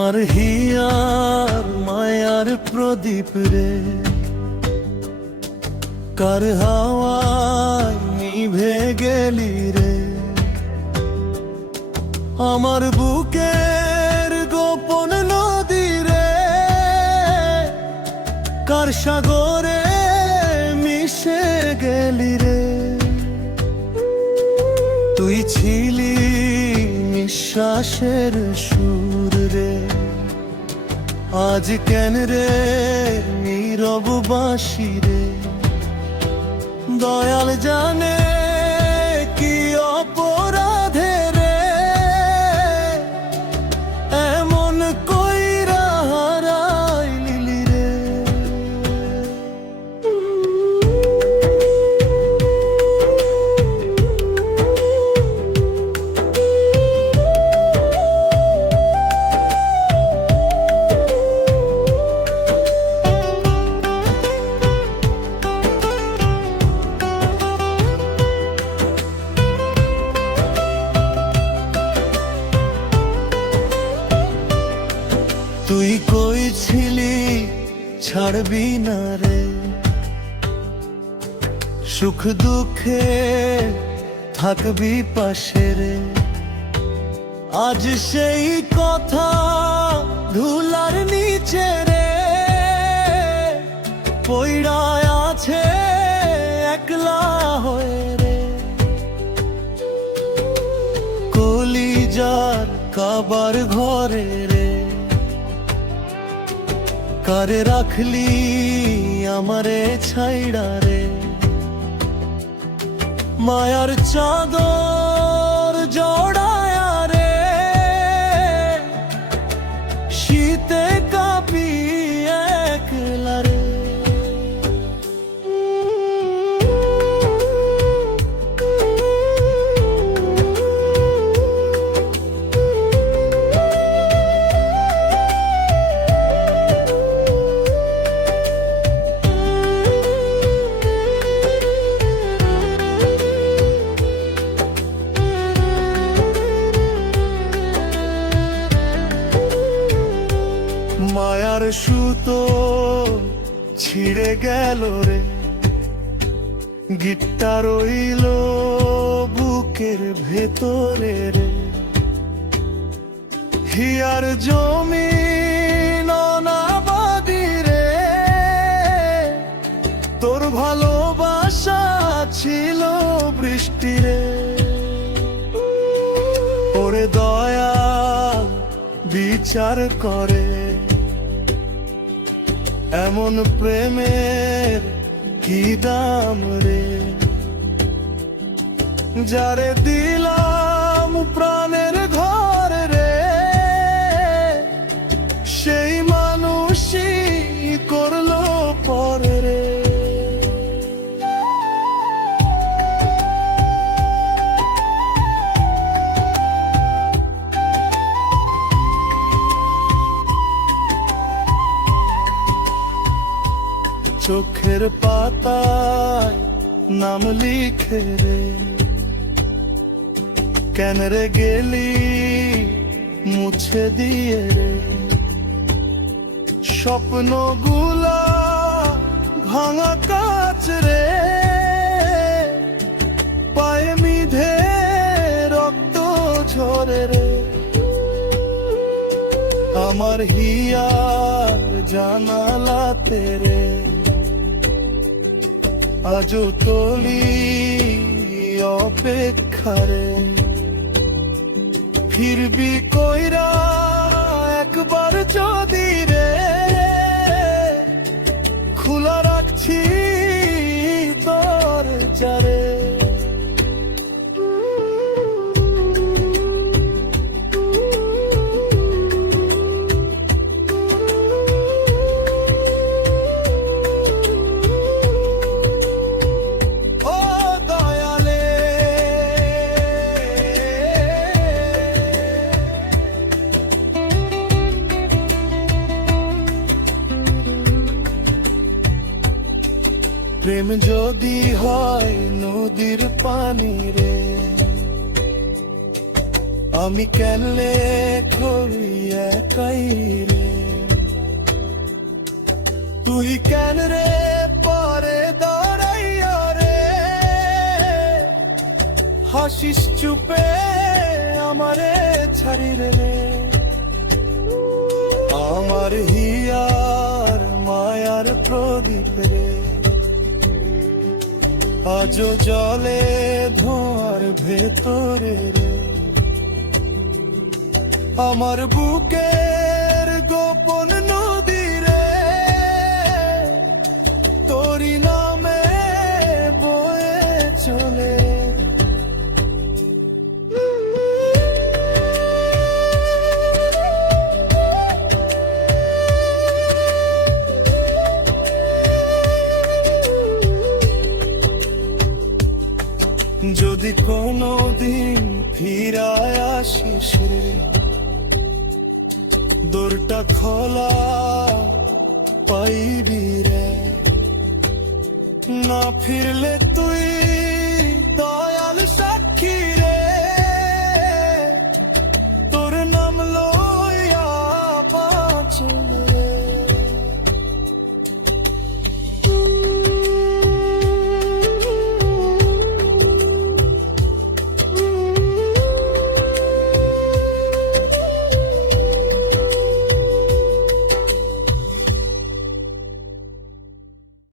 আর here মায়ার প্রদীপ রে, কার হাওয়ায় নিভে গেলি রে। আমার বুকের গোপন নদী রে, কার সাগরে মিশে গেলি রে। তুই ছিলি নিঃশ্বাসের সুর রে, আজ কেন রে নীরব বাঁশি রে। দয়াল জানে কি অপরাধে রে, এমন কইরা হারাইলি রে। তুই কইছিলি ছাড়বি না রে, সুখ দুঃখে থাকবি পাশে রে। আজ সেই কথা ধুলার নিচে রে, পইড়া আছে একলা হয়ে রে। কলিজার কাবার ঘরে রে, কারে রাখলি আমারে ছাইড়া রে। মায়ার চাদর জড়ায়া রে, শীতে কাঁপি একলা রে। মায়ার সুতো ছিঁড়ে গেল রে, গিট্টা রইল বুকের ভেতরে রে। হিয়ার জমিন অনাবাদি রে, তোর ভালোবাসা ছিল বৃষ্টি রে। ওরে দয়া বিচার করে, এমন প্রেমের কি দাম রে। যারে দিলাম প্রাণের ঘর রে, সেই মানুষই করলো পরে রে। চোখের পাতায় নাম লিখে রে, কেন রে গেলি মুছে দিয়ে রে। স্বপ্নগুলা ভাঙা কাচ রে, পায়ে মিধে রক্ত ঝরে রে। আমার হিয়ার জানালাতে রে, আজও তলি অপেক্ষারে। ফিরবি কইরা একবার যদি রে, খোলা রাখছি তোর চারে। প্রেম যদি হয় নদীর পানি রে, আমি কেনলে করি একাই রে, তুই কেন রে পরে দাঁড়াইয়া রে, হাসিস চুপে আমারে ছাড়ি রে, আমার হিয়ার মায়ার প্রদীপ রে, আজও জলে ধোঁয়ার ভেতরে রে, আমার বুকের গোপন নদী রে, তোরি নামে বয়ে চলে। যদি কোনো দিন ফিরায় আসিস রে, দোরটা খোলা পাইবি রে, না ফিরলে তুই